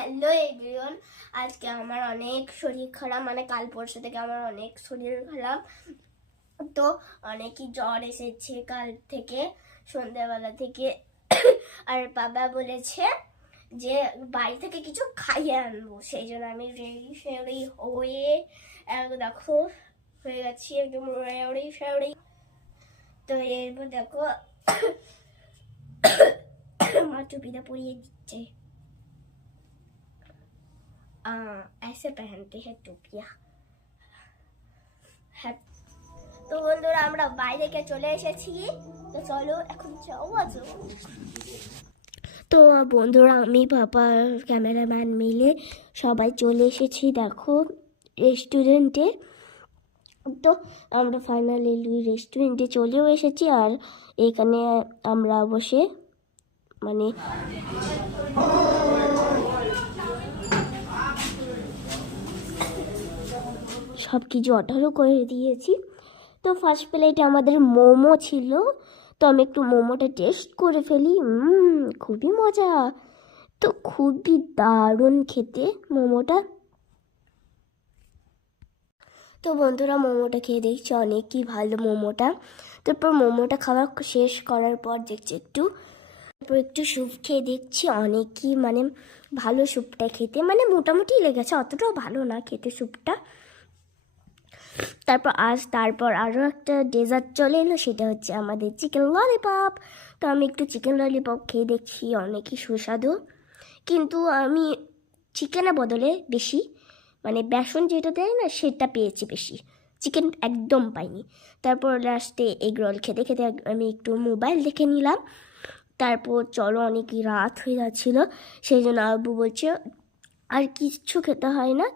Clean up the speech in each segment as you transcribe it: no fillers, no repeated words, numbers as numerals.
Hello everyone, আজকে আমার অনেক শরীর খারাপ, মানে কাল পরশু থেকে আমার অনেক শরীর খারাপ। তো অনেকই জ্বর এসেছে কাল থেকে, সন্ধ্যাবেলা থেকে। আর বাবা বলেছে যে বাড়ি থেকে কিছু খাইয়ে আনবো, সেই জন্য আমি রেডি ফেডি হয়ে দেখো হয়ে গেছি একদম রেডি ফেডি। তো এরপর দেখো মা টুপিটা পরিয়ে দিচ্ছে। ऐसे पहनते हैं टोपिया। হ্যাঁ, তো বন্ধুরা আমরা বাইরে কে চলে এসেছি, তো চলো এখন যাওয়া যাক। তো বন্ধুরা আমি বাবা ক্যামেরাম্যান মিলে সবাই চলে এসেছি দেখো রেস্টুরেন্টে। তো আমরা ফাইনালি রেস্টুরেন্টে চলেও এসেছি, আর এখানে আমরা বসে মানে সব কিছু অর্ডারও করে দিয়েছি। তো ফার্স্ট প্লেটে আমাদের মোমো ছিল, তো আমি একটু মোমোটা টেস্ট করে ফেলি। খুবই মজা, তো খুবই দারুণ খেতে মোমোটা। তো বন্ধুরা মোমোটা খেয়ে দেখছি অনেকই ভালো মোমোটা। তারপর মোমোটা খাওয়া শেষ করার পর দেখছি একটু স্যুপ খেয়ে দেখছি অনেকই মানে ভালো স্যুপটা খেতে, মানে মোটামুটি লেগেছে, অতটাও ভালো না খেতে স্যুপটা। তারপর আরও একটা ডেজার্ট চলে এলো, সেটা হচ্ছে আমাদের চিকেন ললিপপ। তো আমি একটু চিকেন ললিপপ খেয়ে দেখছি অনেকই সুস্বাদু, কিন্তু আমি চিকেনের বদলে বেশি মানে বেসন যেটা দেয় না সেটা পেয়েছি বেশি, চিকেন একদম পাইনি। তারপর লাস্টে এগ রোল খেতে খেতে আমি একটু মোবাইল দেখে নিলাম। তারপর চলো অনেকই রাত হয়ে যাচ্ছিলো, সেই জন্য আব্বু বলছে আর কিচ্ছু খেতে হয় না,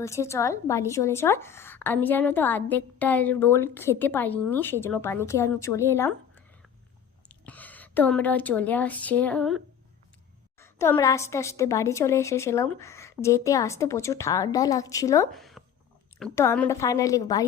বলছে চল বাড়ি চলে চল। আমি জানো তো অর্ধেকটা রোল খেতে পারিনি, সেই জন্য পানি খেয়ে আমি চলে এলাম। তো আমরা আস্তে আস্তে বাড়ি চলে এসেছিলাম, যেতে আসতে প্রচুর ঠান্ডা লাগছিল। তো আমরা ফাইনালি বাড়ি